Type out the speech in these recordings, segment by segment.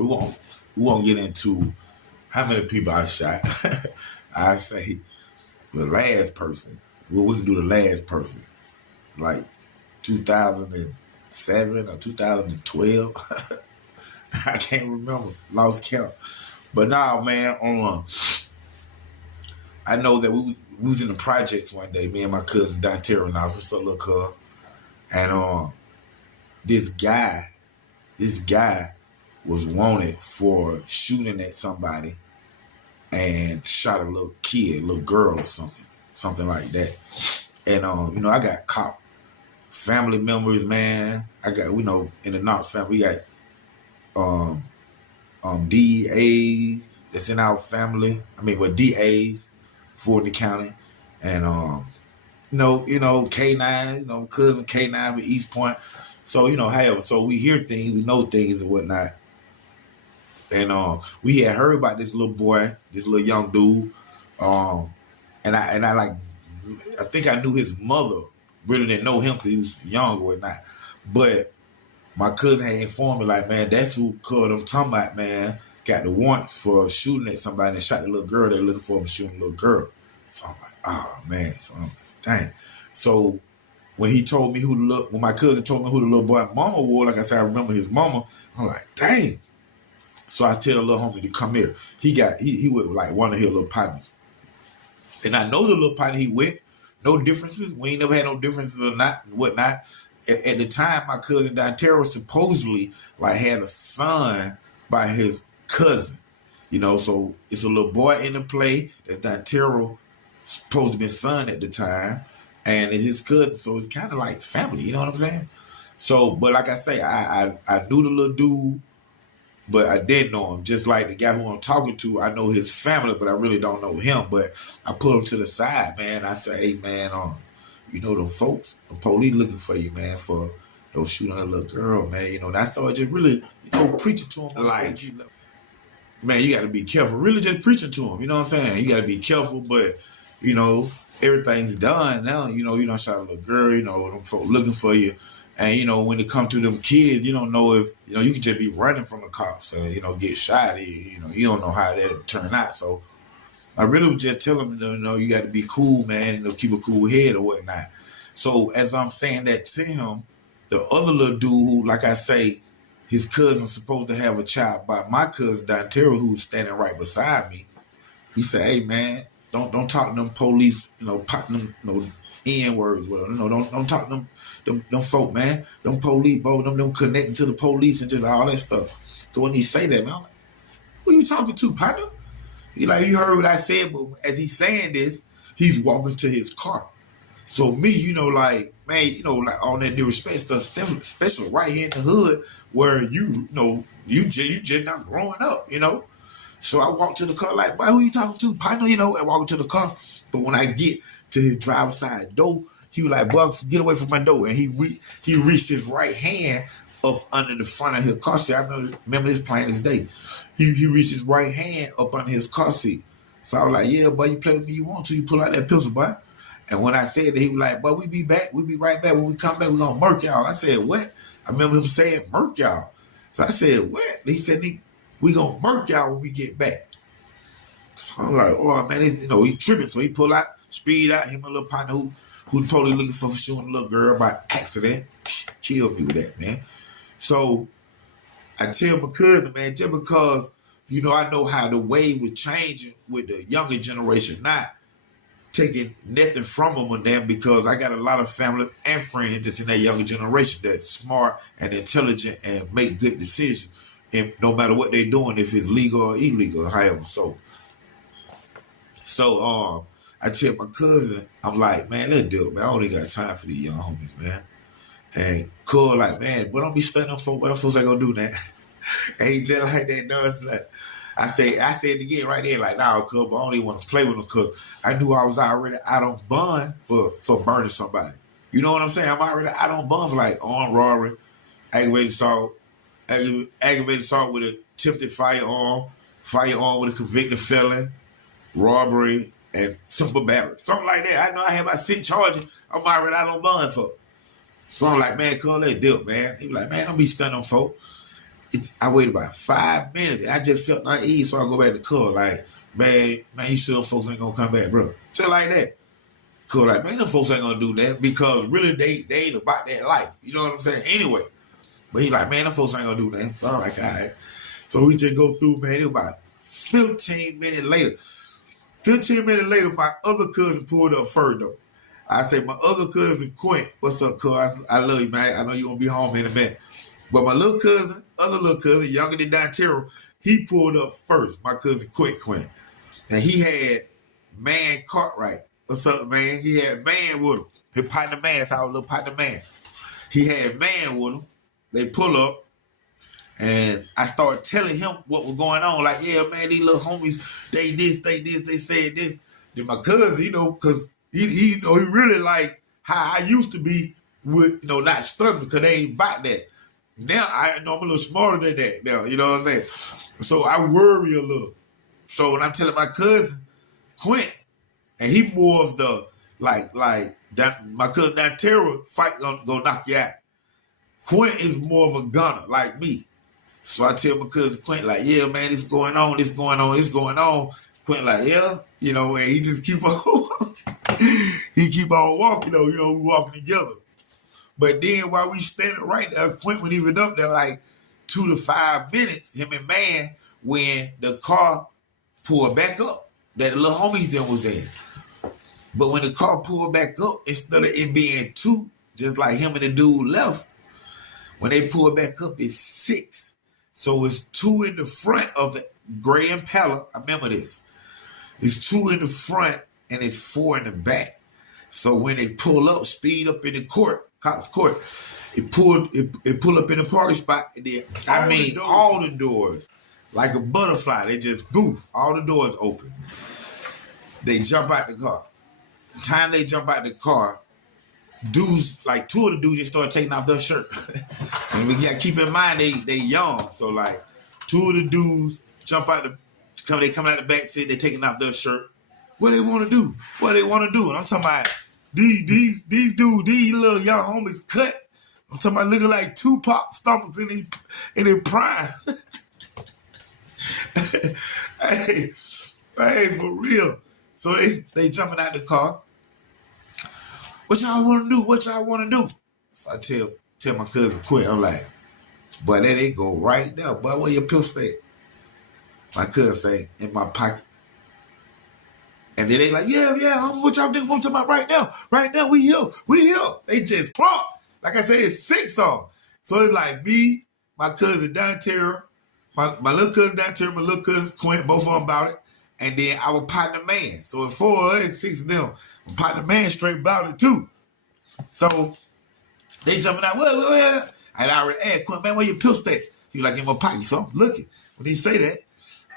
we won't get into how many people I shot. I say the last person. Well, we can do the last person, like 2007 or 2012. I can't remember, lost count. But now, man, I know that we was in the projects one day. Me and my cousin Donterra and I was so little cuz, and this guy was wanted for shooting at somebody and shot a little kid, a little girl or something like that. And I got caught. Family members, man. I got, in the Knox family, we got DEAs that's in our family. DAs, Fulton County, and K9, cousin K9 with East Point. So, so we hear things, we know things and whatnot. And we had heard about this little boy, this little young dude. And I think I knew his mother. Really didn't know him because he was young or whatnot. But my cousin had informed me, like, man, that's who called them talking about, man. Got the warrant for shooting at somebody and shot the little girl. They're looking for him shooting a little girl. So I'm like, oh, man. So I'm like, dang. So when my cousin told me who the little boy mama was, like I said, I remember his mama. I'm like, dang. So I tell the little homie to come here. He with like one of his little partners. And I know the little partner he with, no differences. We ain't never had no differences or not and whatnot. At the time, my cousin Donterra supposedly like had a son by his cousin. So it's a little boy in the play that's Donterra supposed to be his son at the time. And it's his cousin, so it's kind of like family, you know what I'm saying? So, but like I say, I knew the little dude, but I didn't know him. Just like the guy who I'm talking to, I know his family, but I really don't know him. But I put him to the side, man. I say, hey, man, them folks, the police looking for you, man, for those shooting a little girl, man. And I started just really, preaching to him. Like, man, you got to be careful. Really just preaching to him, you know what I'm saying? You got to be careful, but, everything's done now. You done shot a little girl, them folks looking for you. And, when it comes to them kids, you don't know if, you could just be running from the cops and, get shot. You don't know how that'll turn out. So I really was just telling them, you got to be cool, man, keep a cool head or whatnot. So as I'm saying that to him, the other little dude who, like I say, his cousin's supposed to have a child by my cousin, Donterra, who's standing right beside me, he said, hey, man, don't talk to them police, pop them, N-words with them. Don't talk to them folk, man. Them police, them connecting to the police and just all that stuff. So when he say that, man, I'm like, who you talking to, partner? He like, you heard what I said, but as he's saying this, he's walking to his car. So me, like, man, like all that disrespect stuff, especially right here in the hood where you just not growing up, So I walked to the car like, boy, who you talking to, partner? And walking to the car. But when I get to his driver's side door, he was like, boy, get away from my door. And he reached his right hand up under the front of his car seat. I remember this plain as day. He reached his right hand up under his car seat. So I was like, yeah, boy, you play with me you want to. You pull out that pistol, boy. And when I said that, he was like, boy, we be back. We be right back. When we come back, we going to murk y'all. I said, what? I remember him saying, murk y'all. So I said, what? And he said, we going to murk y'all when we get back. So I'm like, oh, man, he tripping. So he pull out, speed out, him and a little partner who totally looking for shooting a little girl by accident. Killed me with that, man. So I tell my cousin, man, just because, I know how the wave was changing with the younger generation, not taking nothing from them and them, because I got a lot of family and friends that's in that younger generation that's smart and intelligent and make good decisions. And no matter what they're doing, if it's legal or illegal, however. So I tell my cousin, I'm like, man, let's do it, man. I don't even got time for these young homies, man. And Cole like, man, but don't be stunning on folks. What them folks ain't gonna do that? Ain't just like that nonsense. I said it again right there, like, nah, cuz, but I don't even want to play with them because I knew I was already out on bond for burning somebody. You know what I'm saying? I'm already out on bond for like armed robbery, aggravated assault with a attempted firearm with a convicted felon, robbery, and simple battery. Something like that. I know I have my 6 charges. I'm already out on bond for. So I'm like, man, cuz, let's do it, man. He was like, man, don't be stunning on folk. I waited about 5 minutes, and I just felt uneasy, so I go back to Cole, like, man, you sure folks ain't gonna come back, bro? Just like that. Cole, like, man, them folks ain't gonna do that, because really, they ain't about that life. You know what I'm saying? Anyway. But he like, man, them folks ain't gonna do that. So I'm like, all right. So we just go through, man. It was about 15 minutes later. 15 minutes later, my other cousin pulled up first, though. I say, my other cousin, Quint, what's up, cuz? I love you, man. I know you gonna be home in a minute. But my other little cousin, younger than Donterro, he pulled up first, my cousin Quint. And he had Man Cartwright. What's up, man? He had Man with him. His partner Man, that's our little partner Man. He had Man with him. They pull up, and I started telling him what was going on. Like, yeah, man, these little homies, they said this. Then my cousin, you know, because he really like how I used to be with, not struggling, because they ain't about that. Now I know I'm a little smarter than that now, you know what I'm saying? So I worry a little. So when I'm telling my cousin, Quint, and he more of the, like that, my cousin Donterro fight gonna knock you out. Quint is more of a gunner, like me. So I tell my cousin Quint, like, yeah, man, this going on. Quint like, yeah, and he just keep on, he keep on walking, we walking together. But then while we standing right there, Quint went even up there like 2 to 5 minutes, him and Man, when the car pulled back up that the little homies then was in. But when the car pulled back up, instead of it being 2, just like him and the dude left, when they pulled back up, it's 6. So it's 2 in the front of the gray Impala. I remember this. It's 2 in the front and it's 4 in the back. So when they pull up, speed up in the Cox Court, it pull up in the parking spot, and then all the doors, like a butterfly, they just boof, all the doors open. They jump out the car. The time they jump out the car, dudes, like 2 of the dudes just start taking off their shirt. And we gotta keep in mind they young. So like 2 of the dudes jump out they come out the back seat, they taking off their shirt. What they wanna do? And I'm talking about these dudes, these little young homies cut. I'm talking about looking like Tupac stomachs in their prime. hey, for real. So they jumping out the car. What y'all want to do? So I tell my cousin Quint, I'm like, boy, there they go right there. Boy, where your pistol at? My cousin say, in my pocket. And then they like, yeah, what y'all do? What about right now? Right now, we here. They just crunk. Like I said, it's 6 on. So it's like me, my cousin Donterro, my little cousin Donterro, my little cousin Quint, both of them about it. And then our partner Man. So it's 4 and 6 of them. My partner Man straight about it too. So they jumping out, well. And I already asked Quint, man, where your pistol at? He was like, in my pocket. So I'm looking when he say that.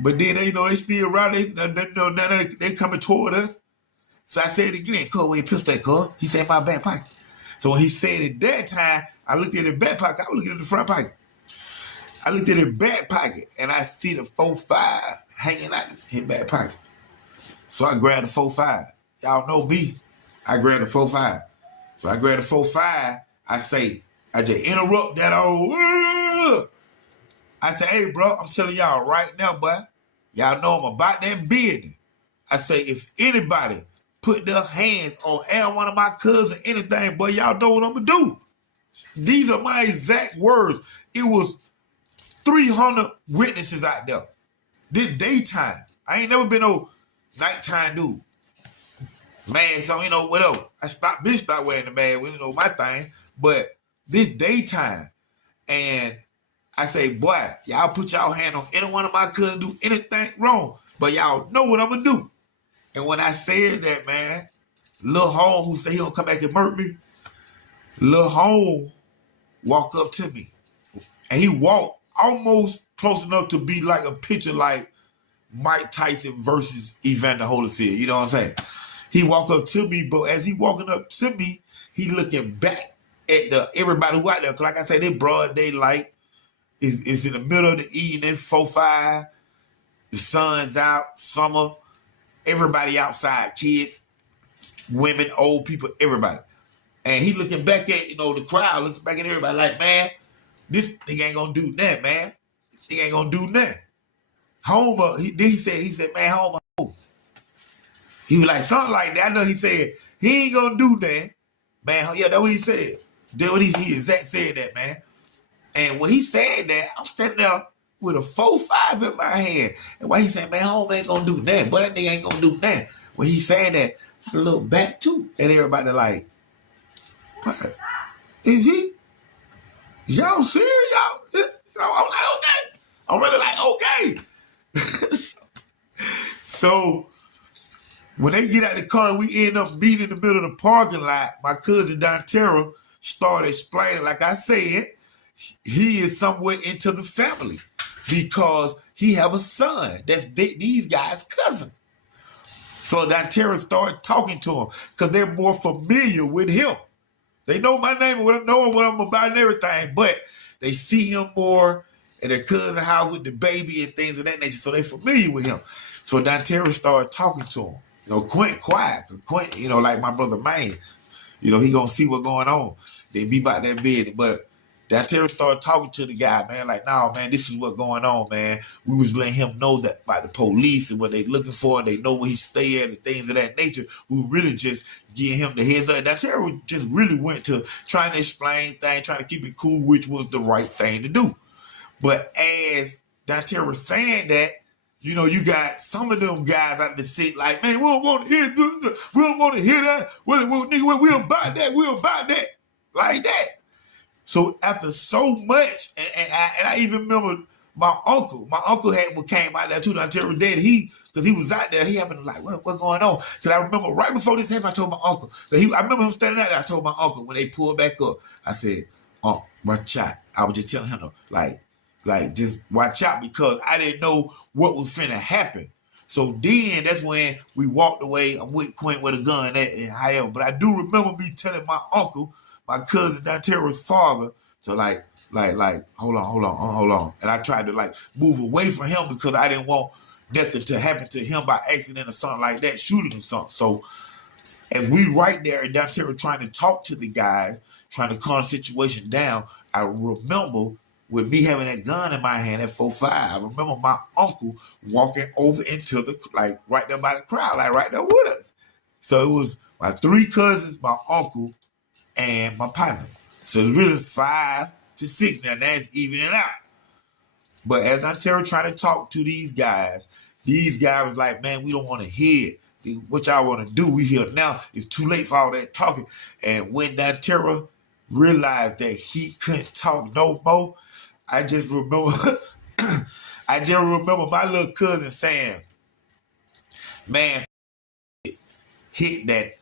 But then they still around. They coming toward us. So I said it again, cuz, where your pistol at, cuz? He said, my back pocket. So when he said it that time, I looked at his back pocket. I was looking at the front pocket. I looked at his back pocket, and I see the 4.5 hanging out in his back pocket. So I grabbed the 4.5. Y'all know me. I grabbed the 4.5. So I grabbed the 4.5. I just interrupt that old. I say, hey, bro, I'm telling y'all right now, boy. Y'all know I'm about that business. I say, if anybody put their hands on one of my cousins, anything, boy, y'all know what I'm going to do. These are my exact words. It was 300 witnesses out there. This daytime. I ain't never been no nighttime dude. Man, so, whatever. I stopped wearing the mask, my thing. But this daytime. And I say, boy, y'all put y'all hand on any one of my cousins, do anything wrong. But y'all know what I'm going to do. And when I said that, man, Lil Home, who said he gonna come back and murder me, Lil Home walked up to me. And he walked almost close enough to be like a picture like Mike Tyson versus Evander Holyfield. You know what I'm saying? He walked up to me, but as he walking up to me, he looking back at everybody who out there. Because like I said, they broad daylight. It's in the middle of the evening, 4-5. The sun's out, summer. Everybody outside, kids, women, old people, everybody. And he looking back at, the crowd, looking back at everybody like, man, This thing ain't gonna do that, man. He ain't gonna do nothing. Homer, he said, man, Homer. He was like, something like that. I know he said, he ain't gonna do that. Man, yeah, that's what he said. That's what he exactly said that, man. And when he said that, I'm standing there with a 4-5 in my hand. And why he said, man, Homer ain't gonna do that. But that nigga ain't gonna do that. When he said that, I looked back too. And everybody like, what? Is he? Y'all serious? Y'all? You know, I'm like, okay. I'm really like, okay. So when they get out the car and we end up meeting in the middle of the parking lot, my cousin Dontera started explaining, like I said, he is somewhere into the family because he have a son that's these guys' cousin. So Dontera started talking to him because they're more familiar with him. They know my name and know what I'm about and everything, but they see him more at their cousin house with the baby and things of that nature, so they're familiar with him. So Dontera started talking to him. You know, Quint quiet. Quint, you know, like my brother Man, you know, he gonna see what's going on. They be about that bed. But Dontera started talking to the guy, man, like, nah, man, this is what's going on, man. We was letting him know that about the police and what they looking for, and they know where he stay at and things of that nature. We really just giving him the heads up. Dontera just really went to trying to explain things, trying to keep it cool, which was the right thing to do. But as Dontera was saying that, you know, you got some of them guys out the seat like, man, we don't want to hear this. We don't want to hear that. We about that. We about that. Like that. So after so much, and I even remember my uncle. My uncle came out there too, Dontera dad. Because he was out there, he happened to like, what's going on? Because I remember right before this happened, I told my uncle. I remember him standing out there. I told my uncle when they pulled back up, I said, watch out. I was just telling him, like, just watch out because I didn't know what was finna happen. So then that's when we walked away. I'm with Quint with a gun and however. But I do remember me telling my uncle, my cousin Dontera's father, to like, hold on. And I tried to like move away from him because I didn't want nothing to happen to him by accident or something like that, shooting or something. So as we right there and Dontera trying to talk to the guys, trying to calm the situation down, I remember with me having that gun in my hand at 4.5, I remember my uncle walking over into the, like, right there by the crowd, like right there with us. So it was my 3 cousins, my uncle, and my partner. So it's really 5 to 6 now. That's evening out. But as I'm trying to talk to these guys was like, man, we don't want to hear it. What y'all want to do, we here now. It's too late for all that talking. And when Dontera realized that he couldn't talk no more, I just remember my little cousin saying, man, hit that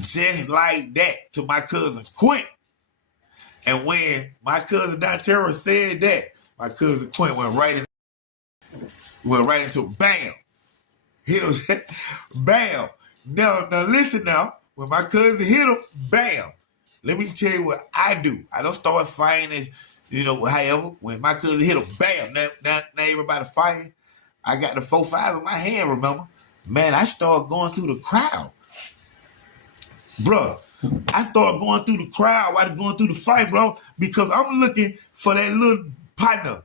just like that to my cousin Quint. And when my cousin Dontera said that, my cousin Quint went right into bam. Hit him, bam. Now listen now. When my cousin hit him, bam. Let me tell you what I do. I don't start fighting as, you know, however, when my cousin hit him, bam, now everybody fighting. I got the 4.5 in my hand, remember? Man, I started going through the crowd. Bro, I started going through the crowd while going through the fight, bro, because I'm looking for that little partner